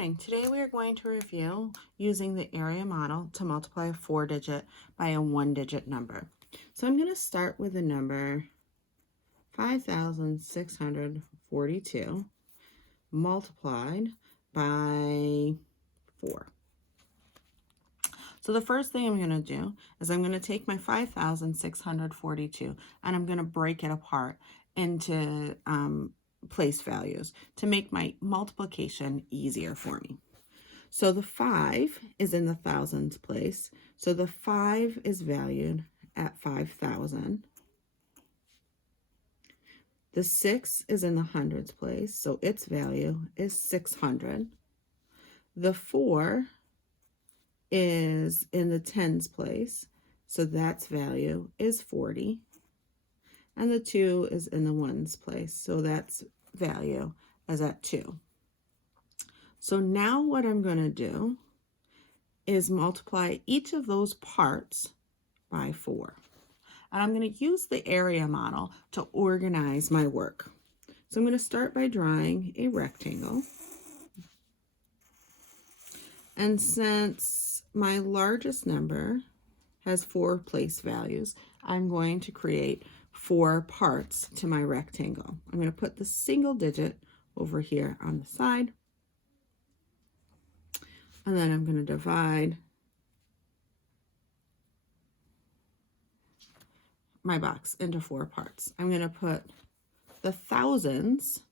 morning. Today we are going to review using the area model to multiply a 4-digit by a 1-digit number. So I'm going to start with the number 5,642 multiplied by 4. So the first thing I'm going to do is I'm going to take my 5,642 and I'm going to break it apart into place values to make my multiplication easier for me. So the 5 is in the thousands place. So the 5 is valued at 5,000. The 6 is in the hundreds place. So its value is 600. The 4 is in the tens place. So that's value is 40. And the 2 is in the ones place. So that's value is at 2. So now what I'm going to do is multiply each of those parts by 4. And I'm going to use the area model to organize my work. So I'm going to start by drawing a rectangle. And since my largest number has 4 place values, I'm going to create 4 parts to my rectangle. I'm going to put the single digit over here on the side. And then I'm going to divide my box into 4 parts. I'm going to put the thousands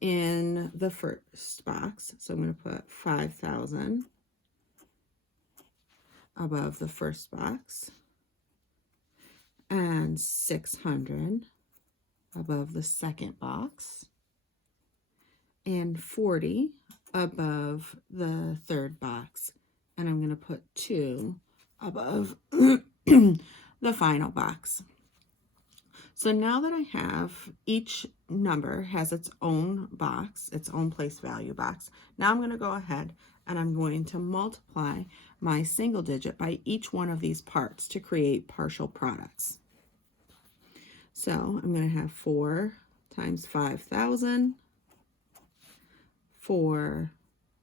in the first box. So I'm going to put 5,000 above the first box and 600 above the second box and 40 above the third box, and I'm going to put 2 above the final box. So now that I have each number has its own box, its own place value box, now I'm going to go ahead and I'm going to multiply my single digit by each one of these parts to create partial products. So I'm going to have 4 times 5,000, 4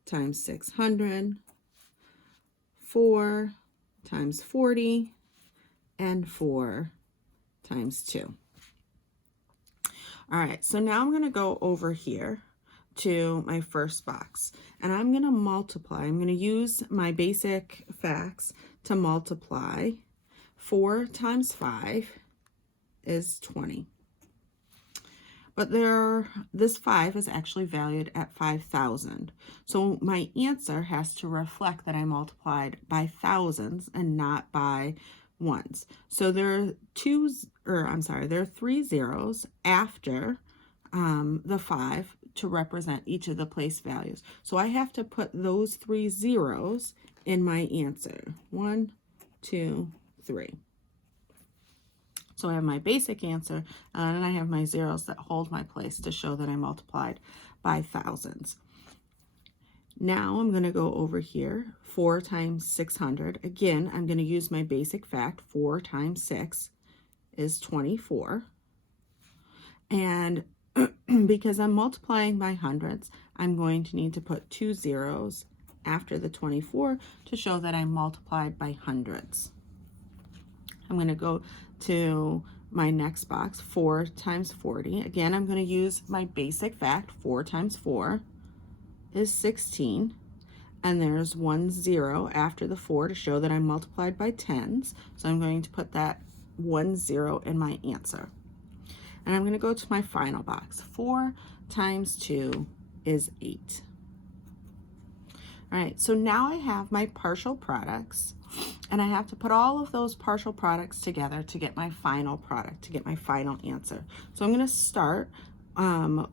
times 600, 4 times 40, and 4 times 2. All right, so now I'm going to go over here to my first box, and I'm going to multiply. I'm going to use my basic facts to multiply. 4 times 5 is 20. But this 5 is actually valued at 5,000. So my answer has to reflect that I multiplied by thousands and not by ones. So there are 3 zeros after the 5 to represent each of the place values. So I have to put those 3 zeros in my answer. 1, 2, 3. So I have my basic answer, and then I have my zeros that hold my place to show that I multiplied by thousands. Now I'm going to go over here, 4 times 600. Again, I'm going to use my basic fact. 4 times 6 is 24. And because I'm multiplying by hundreds, I'm going to need to put 2 zeros after the 24 to show that I multiplied by hundreds. I'm going to go to my next box, 4 times 40. Again, I'm going to use my basic fact. 4 times 4 is 16. And there's 1 0 after the 4 to show that I multiplied by tens. So I'm going to put that 1 0 in my answer. And I'm going to go to my final box. 4 times 2 is 8. All right, so now I have my partial products, and I have to put all of those partial products together to get my final product, to get my final answer. So I'm going to start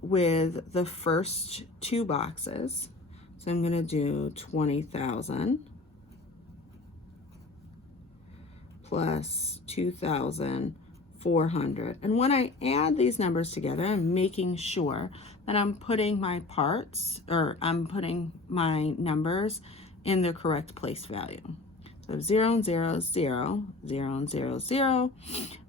with the first 2 boxes. So I'm going to do 20,000 plus 2,400. And when I add these numbers together, I'm making sure that I'm putting my parts, or I'm putting my numbers in their correct place value. So 0 and 0 is 0, 0 and 0 is 0,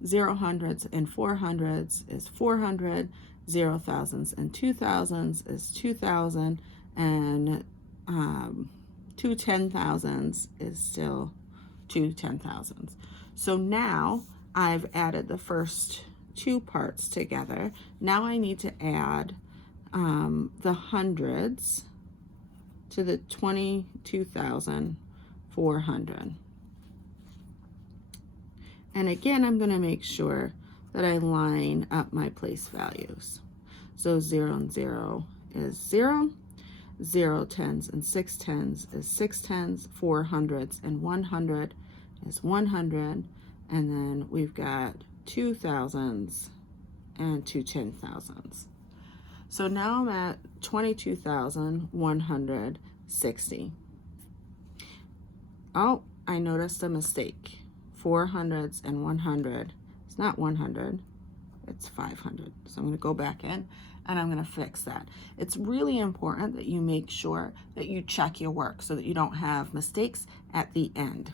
0 hundreds and 4 hundreds is 400, 0 thousands and 2 thousands is 2,000, and two 10,000s is still two 10,000s. So now I've added the first two parts together. Now I need to add the hundreds to the 22,400. And again, I'm going to make sure that I line up my place values. So 0 and 0 is 0, 0 tens and 6 tens is 6 tens, 4 hundreds and 100 is 100, and then we've got 2 thousands and 2 10,000s. So now I'm at 22,160. Oh, I noticed a mistake. 4 hundreds and 100. It's not 100, it's 500. So I'm going to go back in and I'm going to fix that. It's really important that you make sure that you check your work so that you don't have mistakes at the end.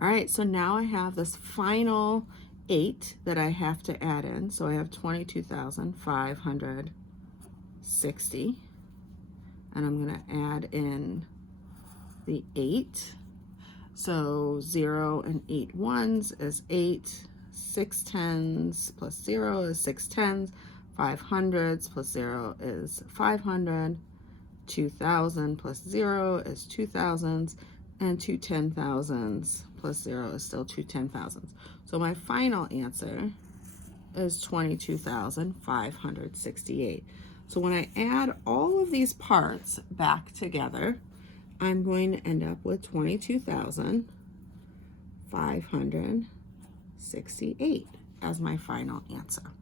All right, so now I have this final 8 that I have to add in. So I have 22,560, and I'm going to add in the 8. So 0 and 8 ones is 8, 6 tens plus 0 is 6 tens, 5 hundreds plus 0 is 500, 2,000 plus 0 is 2,000s, and 2 10,000s plus 0 is still 2 10,000s. So my final answer is 22,568. So when I add all of these parts back together, I'm going to end up with 22,568 as my final answer.